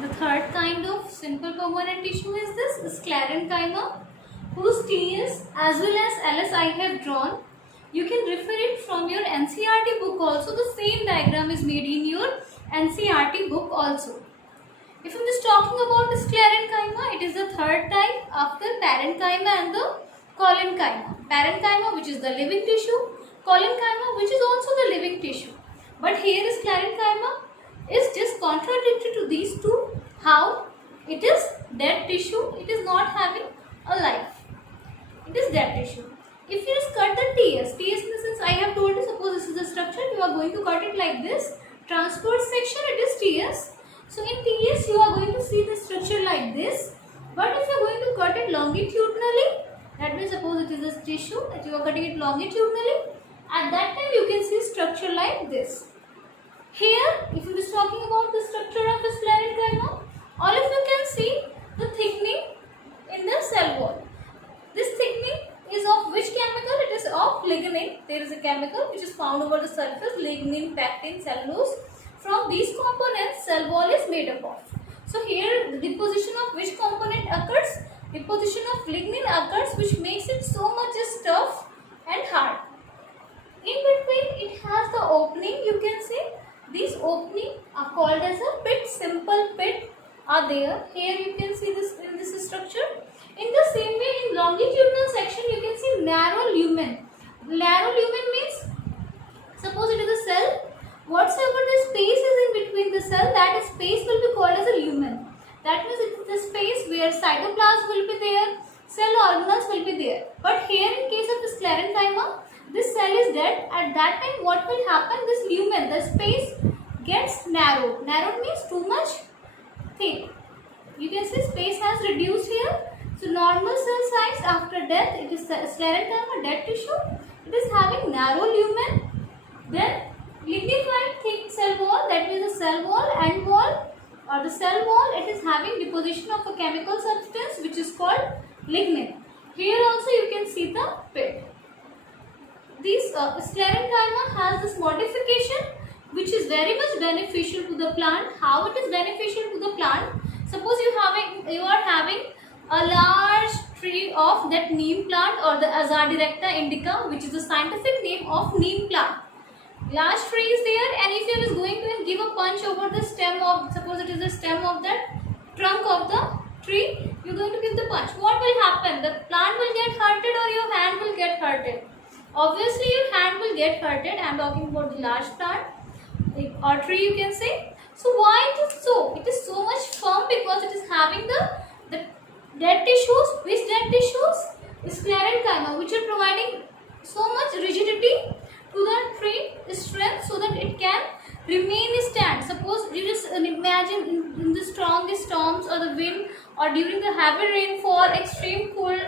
The third kind of simple permanent tissue is this sclerenchyma, whose TS as well as LS I have drawn. You can refer it from your NCERT book also. The same diagram is made in your NCERT book also. If I'm just talking about the sclerenchyma, it is the third type after parenchyma and the collenchyma. Parenchyma, which is the living tissue, collenchyma, which is also the living tissue. But here is sclerenchyma is just contradictory to these two. How? It is dead tissue. It is not having a life. It is dead tissue. If you just cut the TS in the sense I have told you, suppose this is the structure, you are going to cut it like this. Transverse section, it is TS. So in TS you are going to see the structure like this. But if you are going to cut it longitudinally, that means suppose it is a tissue that you are cutting it longitudinally, at that time you can see structure like this. Here, if you are talking about the structure of the sclerenchyma, all of you can see the thickening in the cell wall. This thickening is of which chemical? It is of lignin. There is a chemical which is found over the surface, lignin, pectin, cellulose. From these components, cell wall is made up of. So here, the deposition of which component occurs? Deposition of lignin occurs, which makes it so much tough and hard. In between, it has the opening. You can see these opening are called as a pit. Simple pit are there. Here you can see this in this structure. In the same way, in longitudinal section, you can see narrow lumen. Narrow lumen means, suppose it is a cell. Whatsoever the space is in between the cell, that space will be called as a lumen. That means it is the space where cytoplasm will be there, cell organelles will be there. But here in case of the sclerenchyma, this cell is dead. At that time, what will happen? This lumen, the space gets narrow. Narrow means too much thin. You can see space has reduced here. So normal cell size after death, it is sclerenchyma, dead tissue. It is having narrow lumen. Then lignified thick cell wall, that means the cell wall, end wall or the cell wall, it is having deposition of a chemical substance which is called lignin. Here also you can see the pit. This sclerenchyma has this modification which is very much beneficial to the plant. How it is beneficial to the plant? Suppose you are having a large tree of that neem plant or the Azadirachta indica, which is the scientific name of neem plant. Large tree is there, and if you are going to give a punch over the stem of, suppose it is the stem of that trunk of the tree, you are going to give the punch. What will happen? The plant will get hurted or your hand will get hurted? Obviously your hand will get hurted. I am talking about the large plant or tree, you can say. So why it is so? It is so much firm because it is having the dead tissues. Which dead tissues? Sclerenchyma, which are providing so much rigidity to the tree strength so that it can remain stand. Suppose you just imagine in the strongest storms or the wind or during the heavy rainfall, extreme cold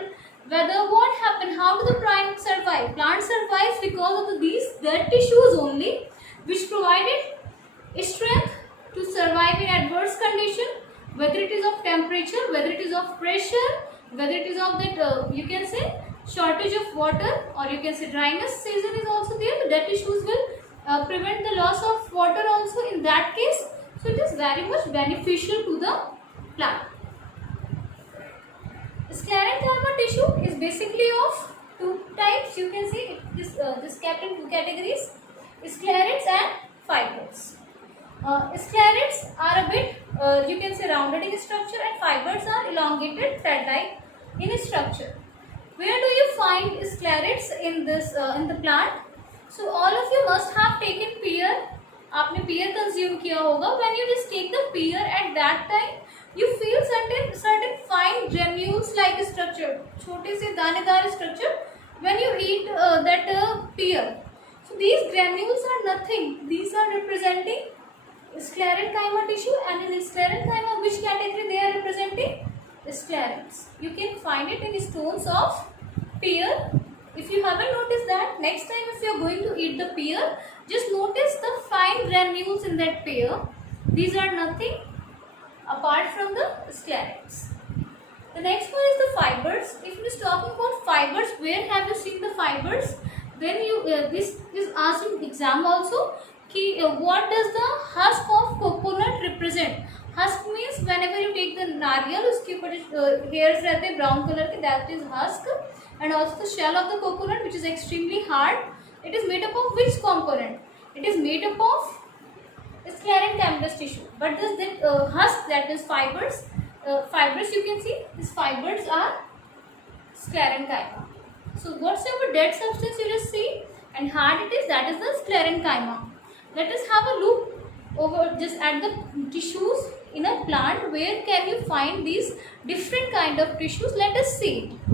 weather, what happen? How do the plant survive? Plant survives because of these dead tissues only, which provided strength to survive in adverse condition, whether it is of temperature, whether it is of pressure, whether it is of that you can say shortage of water, or you can say dryness season is also there. The dead tissues will prevent the loss of water also in that case. So it is very much beneficial to the plant. Sclerenchyma tissue is basically of two types. You can see this kept in two categories: sclerates and fibers. Sclerates are a bit you can say rounded in structure, and fibers are elongated thread-like in structure. Where do you find sclerates in this in the plant? So all of you must have taken pear. आपने pear consume किया होगा. When you just take the pear, at that time you feel certain fine granules like structure, छोटे से दानेदार structure when you eat that pear. So these granules are nothing. These are representing sclerenchyma tissue, and in sclerenchyma, which category they are representing? Sclerates. You can find it in stones of pear. If you haven't noticed that, next time if you are going to eat the pear, just notice the fine granules in that pear. These are nothing apart from the sclerates. The next one is the fibers. If you are talking about fibers, where have you seen the fibers? When you this is asked in exam also. What does the husk of coconut represent? Husk means whenever you take the नारियल, उसके ऊपर hairs रहते हैं brown color के, that is husk. And also the shell of the coconut, which is extremely hard. It is made up of which component? It is made up of sclerenchymalous tissue. But this husk, that is fibers, fibers you can see, these fibers are sclerenchyma. So whatsoever dead substance you just see and hard it is, that is the sclerenchyma. Let us have a look over just at the tissues in a plant. Where can you find these different kind of tissues? Let us see it.